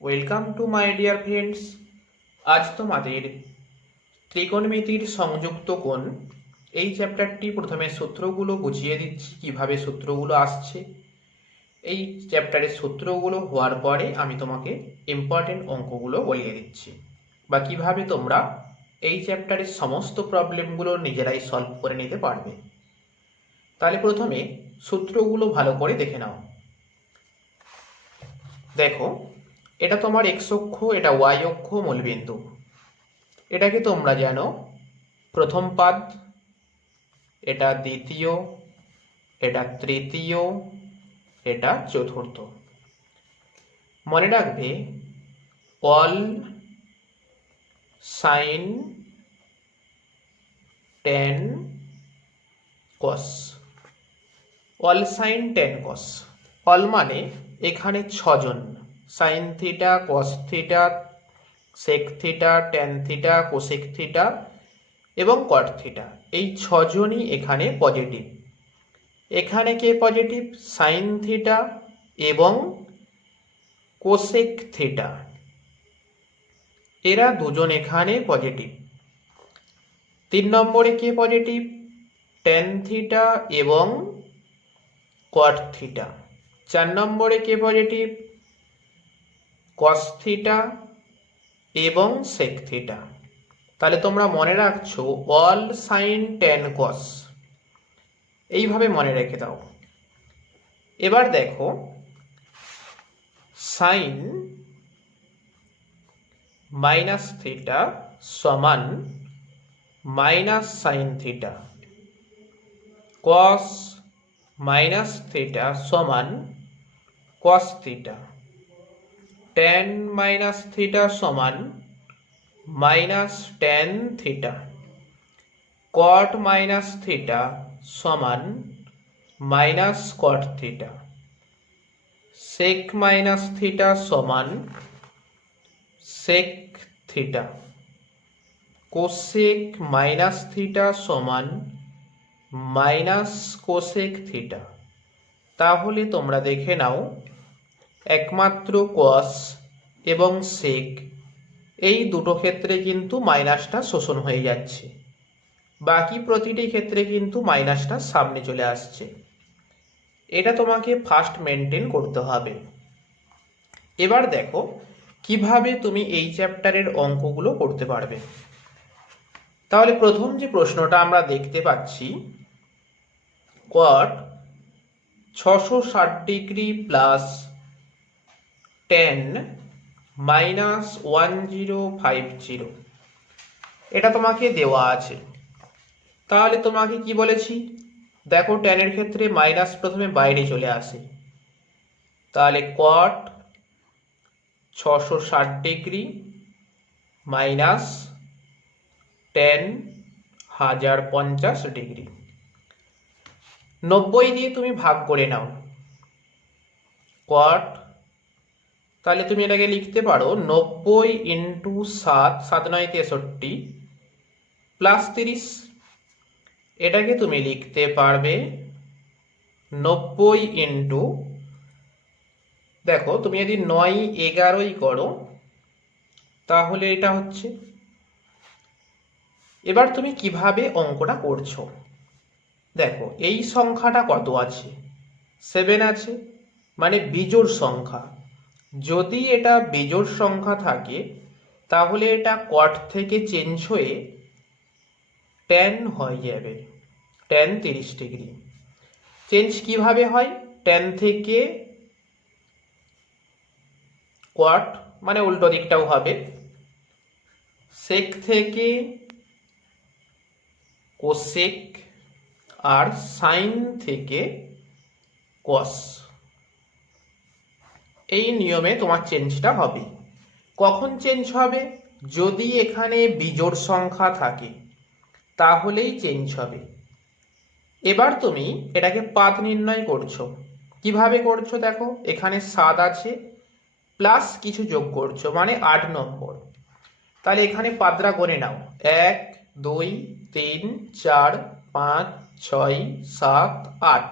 Welcome to my dear friends. আজ তোমাদের ত্রিকোণমিতির সংযুক্ত কোণ এই চ্যাপ্টারটি প্রথমে সূত্রগুলো বুঝিয়ে দিচ্ছি, কিভাবে সূত্রগুলো আসছে। এই চ্যাপ্টারের সূত্রগুলো হওয়ার পরে আমি তোমাকে ইম্পর্টেন্ট অঙ্কগুলো বলিয়ে দিচ্ছি, বা কিভাবে তোমরা এই চ্যাপ্টারের সমস্ত প্রবলেমগুলো নিজেরাই সলভ করে নিতে পারবে। তাহলে প্রথমে সূত্রগুলো ভালো করে দেখে নাও। দেখো, এটা তোমার এক্স অক্ষ, এটা ওয়াই অক্ষ, মূলবিন্দু। এটাকে তোমরা জানো প্রথম পাদ, এটা দ্বিতীয়, এটা তৃতীয়, এটা চতুর্থ। মনে রাখবে all sin tan cos. All sin tan cos. All মানে এখানে ছজন, sin theta, cos theta, sec theta, tan theta, cosec theta এবং কট থিটা, এই ছজনই এখানে পজিটিভ। এখানে কে পজিটিভ? সাইন থিটা এবং কোসেক থিটা, এরা দুজন এখানে পজিটিভ। 3 নম্বরে কে পজিটিভ? টেন থিটা এবং কট থিটা। 4 নম্বরে কে পজিটিভ? কস থিটা এবং সেক থিটা। তাহলে তোমরা মনে রাখছো অল সাইন টেন কস, এইভাবে মনে রেখে দাও। এবার দেখো, সাইন মাইনাস থিটা সমান minus sine theta, cos minus theta সমান cos theta, tan minus theta সমান minus tan theta, cot minus theta সমান minus cot theta, sec minus theta সমান sec theta, cosec minus theta সমান minus cosec theta. তাহলে তোমরা দেখে নাও, একমাত্র কস এবং সেক এই দুটো ক্ষেত্রে কিন্তু মাইনাসটা শোষণ হয়ে যাচ্ছে, বাকি প্রতিটি ক্ষেত্রে কিন্তু মাইনাসটা সামনে চলে আসছে। এটা তোমাকে ফার্স্ট মেনটেন করতে হবে। এবার দেখো কিভাবে তুমি এই চ্যাপ্টারের অঙ্কগুলো করতে পারবে। তাহলে প্রথম যে প্রশ্নটা আমরা দেখতে পাচ্ছি, কট 660 ডিগ্রি প্লাস টেন মাইনাস 1050, এটা তোমাকে দেওয়া আছে। তাহলে তোমাকে কি বলেছি? দেখো, টেনের ক্ষেত্রে মাইনাস প্রথমে বাইরে চলে আসে, তাহলে কট 660 ডিগ্রি মাইনাস টেন 1050 ডিগ্রি, 90 দিয়ে তুমি ভাগ করে নাও কট। তাহলে তুমি এটাকে লিখতে পারো 90 ইন্টু 7, 7 9 63 প্লাস 30। এটাকে তুমি লিখতে পারবে 90 ইন্টু, দেখো তুমি যদি 9 11 করো তাহলে এটা হচ্ছে। এবার তুমি কিভাবে অঙ্কটা করছো দেখো, এই সংখ্যাটা কত আছে? 7 আছে, মানে বিজোড় সংখ্যা। যদি এটা বিজোড় সংখ্যা থাকে তাহলে এটা কট থেকে চেঞ্জ হয়ে ট্যান হয়ে যাবে, ট্যান 30 ডিগ্রি। চেঞ্জ কিভাবে হয়? ট্যান থেকে কট, মানে উল্টো দিকটাও হবে, সেক থেকে কোসেক, আর সাইন থেকে কস। এই নিয়মে তোমার চেঞ্জটা হবে। কখন চেঞ্জ হবে? যদি এখানে বিজোড় সংখ্যা থাকে তাহলেই চেঞ্জ হবে। এবার তুমি এটাকে পাদ নির্ণয় করছো। কিভাবে করছো দেখো, এখানে 7 আছে প্লাস কিছু যোগ করছো, মানে 8 নম্বর। তাহলে এখানে পাদরা গণে নাও, 1 2 3 4 5 6 7 8।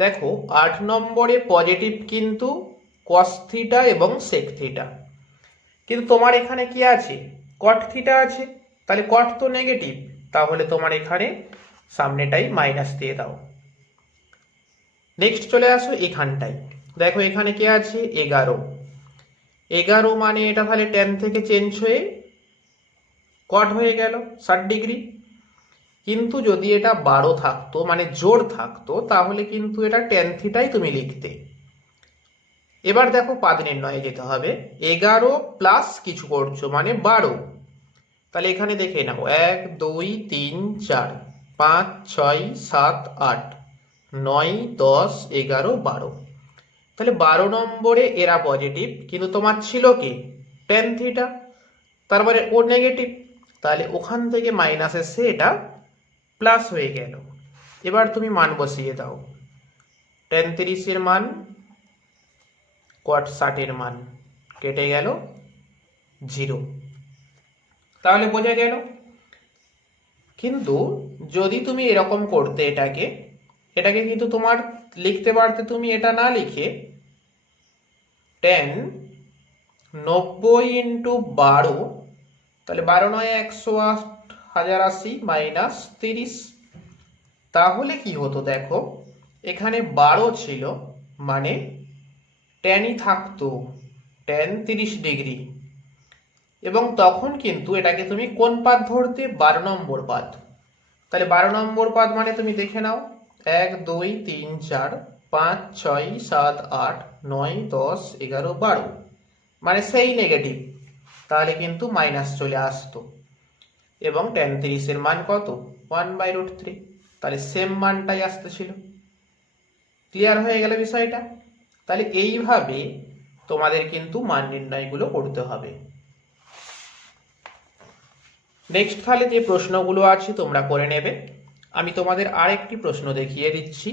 দেখো 8 নম্বরে পজিটিভ কিন্তু কস থিটা এবং সেক থিটা, কিন্তু তোমার এখানে কি আছে, কট থিটা আছে, তাহলে কট তো নেগেটিভ, তাহলে তোমার এখানে সামনেটাই মাইনাস দিয়ে দাও। নেক্সট চলে আসো এখানটায়, দেখো এখানে কি আছে 11, 11 মানে এটা তাহলে টেন থেকে চেঞ্জ হয়ে কট হয়ে গেল 60 ডিগ্রি। কিন্তু যদি এটা 12 থাকতো মানে জোর থাকতো তাহলে কিন্তু এটা টেন থিটাই তুমি লিখতে। এবার দেখো পাদ নির্ণয়ে যেতে হবে, 11 প্লাস কিছু করছো মানে 12, তাহলে এখানে দেখে নাও 1 2 3 4 5 6 7 8 9 10 11 12, তাহলে 12 নম্বরে এরা পজিটিভ, কিন্তু তোমার ছিল কি টেন থিটা, তারপরে ও নেগেটিভ, তাহলে ওখান থেকে মাইনাস এসে এটা প্লাস হয়ে গেল। এবার তুমি মান বসিয়ে দাও, টেন 30-এর মান, কট 60-এর মান, কেটে গেল 0, তাহলে বোঝা গেল। কিন্তু যদি তুমি এরকম করতে এটাকে এটাকে কিন্তু তোমার লিখতে পারতে তুমি এটা না লিখে টেন 90 ইন্টু 12, তাহলে 12 9 108 1080 মাইনাস 30, তাহলে কি হতো দেখো এখানে 12 ছিল মানে টেনই থাকতো, টেন 30 ডিগ্রি, এবং তখন কিন্তু এটাকে তুমি কোন পাদ ধরতে, 12 নম্বর পাদ, তাহলে 12 নম্বর পাদ মানে তুমি দেখে নাও 1 2 3 4 5 6 7 8 9 10 11 12, মানে সেই নেগেটিভ, তাহলে কিন্তু মাইনাস চলে আসতো, এবং টেন 30-এর মান কত 1/√3, তাহলে সেম মানটাই আসতেছিল। ক্লিয়ার হয়ে গেল বিষয়টা? তাহলে এইভাবে তোমাদের কিন্তু মান নির্ণয়গুলো করতে হবে। নেক্সট তাহলে যে প্রশ্নগুলো আছে তোমরা করে নেবে। আমি তোমাদের আরেকটি প্রশ্ন দেখিয়ে দিচ্ছি।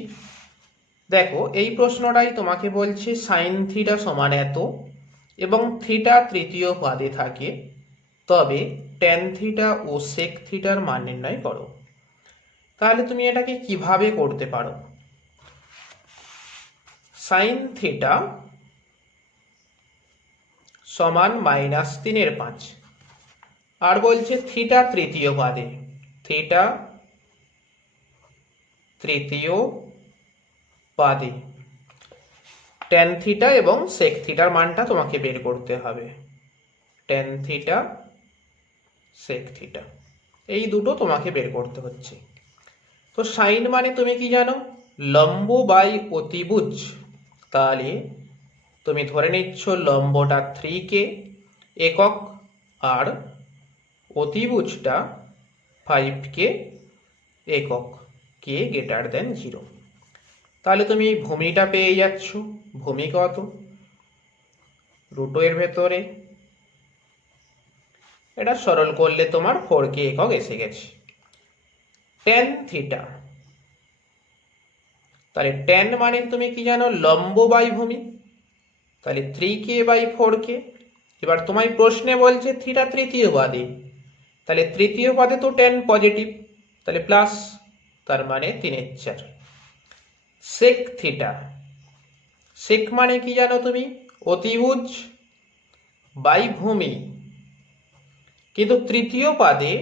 দেখো এই প্রশ্নটাই তোমাকে বলছে সাইন থিটা সমান এত এবং থিটা তৃতীয় পাদে থাকে, তবে ট্যান থিটা ও সেক থিটার মান নির্ণয় করো। তাহলে তুমি এটাকে কিভাবে করতে পারো? সাইন থিটা সমান -3/5, আর বলছে থিটা তৃতীয় পাদে, থিটা তৃতীয় পাদে ট্যান থিটা এবং সেক থিটার মানটা তোমাকে বের করতে হবে। ট্যান থিটা সেক থিটা এই দুটো তোমাকে বের করতে হচ্ছে। তো সাইন মানে তুমি কি জানো, লম্ব বাই অতিভুজ, তাহলে তুমি ধরে নিচ্ছ লম্বটা 3k একক আর অতিভুজটা 5k একক, কে গ্রেটার দেন 0। তাহলে তুমি ভূমিটা পেয়ে যাচ্ছ, ভূমি কত, রুটো এর ভেতরে, এটা সরল করলে তোমার 4k একক এসে গেছে। ট্যান থিটা, তাহলে ট্যান মানে তুমি কি জানো, লম্ব বাই ভূমি, তাহলে 3k/4k। এবার তোমায় প্রশ্নে বলছে থিটা তৃতীয় পাদে, তাহলে তৃতীয় পাদে তো ট্যান পজিটিভ, তাহলে প্লাস, তার মানে 3/4। সেক থিটা, সেক মানে কি জানো তুমি, অতিভুজ বাই ভূমি, কিন্তু তৃতীয় পাদে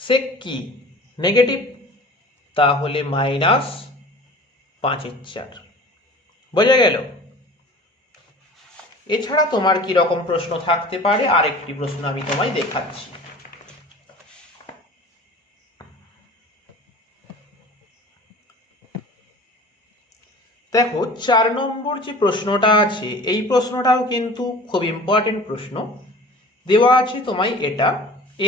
সেক কি নেগেটিভ, তাহলে -5/4। বোঝা গেল? এছাড়া তোমার কি রকম প্রশ্ন থাকতে পারে আরেকটি প্রশ্ন আমি তোমায় দেখাচ্ছি। দেখো 4 নম্বর যে প্রশ্নটা আছে এই প্রশ্নটাও কিন্তু খুব ইম্পর্টেন্ট প্রশ্ন। দেওয়া আছে তোমায় এটা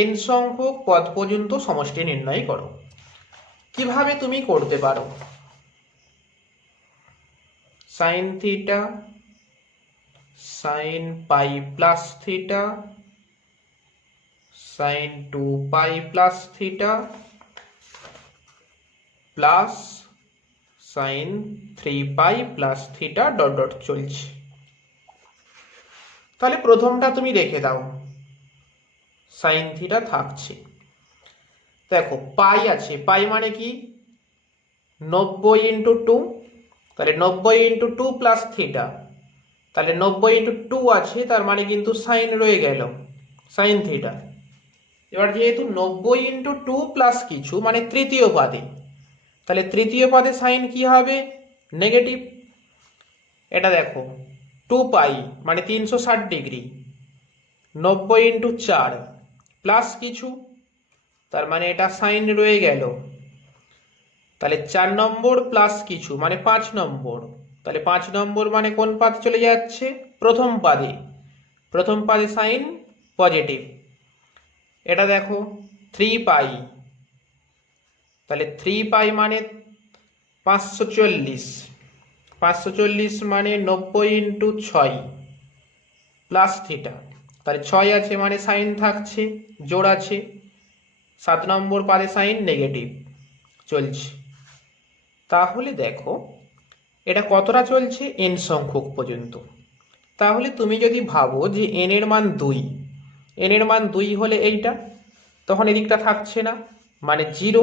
n সংখ্যক পদ পর্যন্ত সমষ্টি নির্ণয় করো। কিভাবে তুমি করতে পারো? Sine theta sine pi plus theta sine 2π plus theta plus sine 3π plus theta dot dot চলছে। তাহলে প্রথমটা তুমি রেখে দাও, সাইন থিটা থাকছে। দেখো পাই আছে, পাই মানে কি 90 × 2, তাহলে 90 × 2 প্লাস থিটা, তাহলে 90 × 2 আছে, তার মানে কিন্তু সাইন রয়ে গেল, সাইন থিটা। এবার যেহেতু 90 × 2 প্লাস কিছু মানে তৃতীয় পাদে, তাহলে তৃতীয় পাদে সাইন কি হবে? নেগেটিভ। এটা দেখো 2π মানে 360 ডিগ্রি, 90 × 4 প্লাস কিছু, তার মানে এটা সাইন রয়ে গেল। তাহলে 4 নম্বর প্লাস কিছু মানে 5 নম্বর, তাহলে 5 নম্বর মানে কোন পাদে চলে যাচ্ছে? প্রথম পাদে। প্রথম পাদে সাইন পজিটিভ। এটা দেখো 3π, তাহলে 3π মানে 540, 540 মানে 90 × 6 প্লাস থিটা, তাহলে 6 আছে মানে সাইন থাকছে, জোড় আছে। 7 নম্বর পাদে সাইন নেগেটিভ চলছে। তাহলে দেখো এটা কতটা চলছে? n সংখ্যক পর্যন্ত। তাহলে তুমি যদি ভাবো যে n এর মান 2, n এর মান 2 হলে এইটা, তখন এদিকটা থাকছে না মানে 0।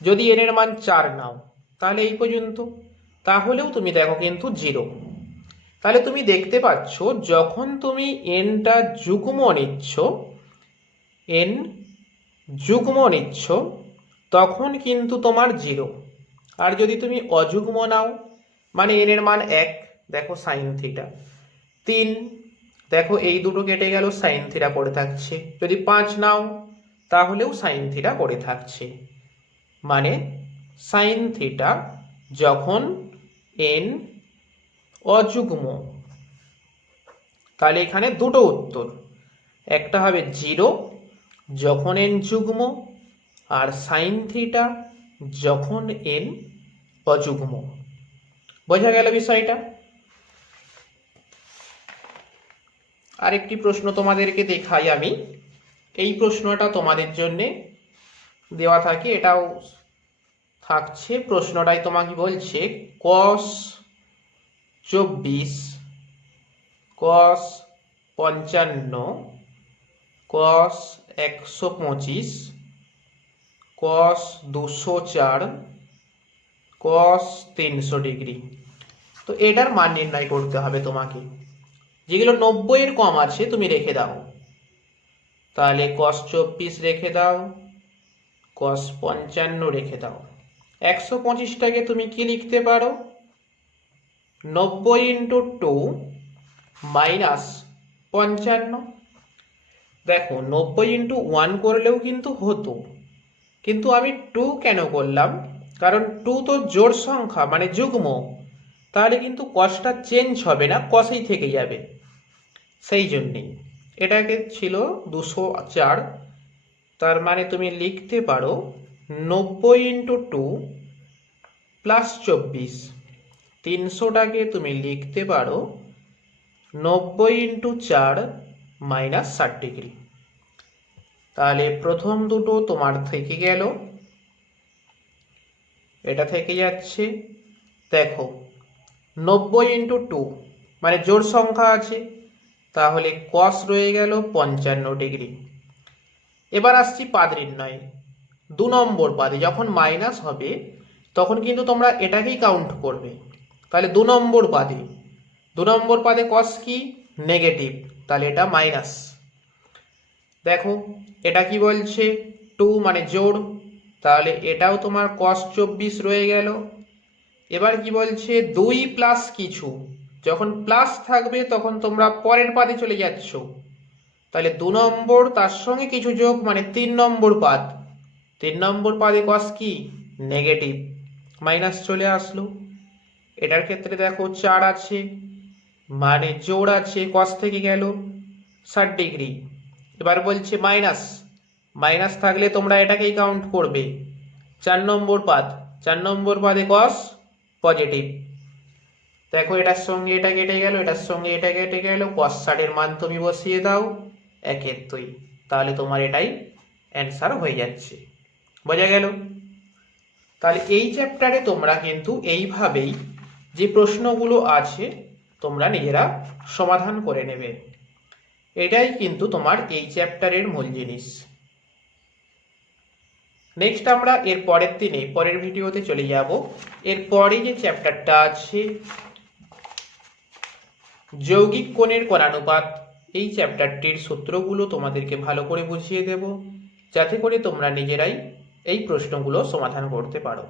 যদি n এর মান 4 নাও তাহলে এই পর্যন্ত, তাহলেও তুমি দেখো কিন্তু 0। তাহলে তুমি দেখতে পাচ্ছ যখন তুমি nটা যুগ্ম নিচ্ছ, n যুগ্ম নিচ্ছ, তখন কিন্তু তোমার 0। আর যদি তুমি অযুগ্ম নাও মানে n এর মান 1, দেখো সাইন থিটা, 3 দেখো এই দুটো কেটে গেল, সাইন থিটা পড়ে থাকছে। যদি 5 নাও তাহলেও সাইন থিটা পড়ে থাকছে। মানে সাইন থিটা যখন n অযুগ্ম, তাহলে এখানে দুটো উত্তর, একটা হবে 0 যখন n যুগ্ম, আর সাইন থিটা যখন n অযুগ্ম। বোঝা গেল বিষয়টা? আরেকটি প্রশ্ন তোমাদেরকে দেখাই আমি। এই প্রশ্নটা তোমাদের জন্যে দেওয়া থাকে, এটাও থাকছে। প্রশ্নটাই তোমাকে বলছে cos 24, cos 55, cos 125, cos 204, cos 300 degree. তো এটার মান নির্ণয় করতে হবে তোমাকে। যেগুলো 90 এর কম আছে তুমি রেখে দাও, তাহলে cos 24 রেখে দাও, cos 55 রেখে দাও। 125টাকে তুমি কি লিখতে পারো? 90 × 2 মাইনাস 55। দেখো 90 × 1 করলেও কিন্তু হতো, কিন্তু আমি 2 কেন করলাম? কারণ 2 তো জোড় সংখ্যা মানে যুগ্ম, তাহলে কিন্তু কসটা চেঞ্জ হবে না, কসেই থেকে যাবে। সেই জন্যেই এটাকে ছিল 204, তার মানে তুমি লিখতে পারো 90 × 2 প্লাস 24, 300টাকে তুমি লিখতে পারো 90 × 4 মাইনাস 60 ডিগ্রি। তাহলে প্রথম দুটো তোমার থেকে গেল, এটা থেকে যাচ্ছে। দেখো 90 × 2 মানে জোড় সংখ্যা আছে, তাহলে cos রয়ে গেল 55 ডিগ্রি। এবার আসছি পাদ নির্ণয়। 2 নম্বর পাদে যখন মাইনাস হবে তখন কিন্তু তোমরা এটাকেই কাউন্ট করবে। তাহলে 2 নম্বর পাদে, 2 নম্বর পাদে cos কি? নেগেটিভ, তাহলে এটা মাইনাস। দেখো এটা কি বলছে? 2 মানে জোড়, তাহলে এটাও তোমার cos 24 রয়ে গেল। এবার কি বলছে? 2 প্লাস কিছু, যখন প্লাস থাকবে তখন তোমরা পরের পাদে চলে যাচ্ছ, তাহলে 2 নম্বর তার সঙ্গে কিছু যোগ মানে 3 নম্বর পাদ। 3 নম্বর পাদে cos কি? নেগেটিভ, মাইনাস চলে আসলো। এটার ক্ষেত্রে দেখো 4 আছে মানে জোড় আছে, cos থেকে গেল 60 ডিগ্রি। এবার বলছে মাইনাস, মাইনাস থাকলে তোমরা এটাকেই কাউন্ট করবে। 4 নম্বর পাদ, 4 নম্বর পাদে cos পজিটিভ। দেখো এটার সঙ্গে এটা কেটে গেল, এটার সঙ্গে এটা কেটে গেল, cos 60 এর মান তুমি বসিয়ে দাও 1/2, তাহলে তোমার এটাই অ্যান্সার হয়ে যাচ্ছে। বোঝা গেল? তাহলে এই চ্যাপ্টারে তোমরা কিন্তু এইভাবেই যে প্রশ্নগুলো আছে তোমরা নিজেরা সমাধান করে নেবে। এটাই কিন্তু তোমার এই চ্যাপ্টারের মূল জিনিস। নেক্সট আমরা এর পরের দিনে পরের ভিডিওতে চলে যাব। এর পরে যে চ্যাপ্টারটা আছে যৌগিক কোণের কোণানুপাত এই চ্যাপ্টারটির সূত্রগুলো তোমাদেরকে ভালো করে বুঝিয়ে দেব, যাতে করে তোমরা নিজেরাই এই প্রশ্নগুলো সমাধান করতে পারো।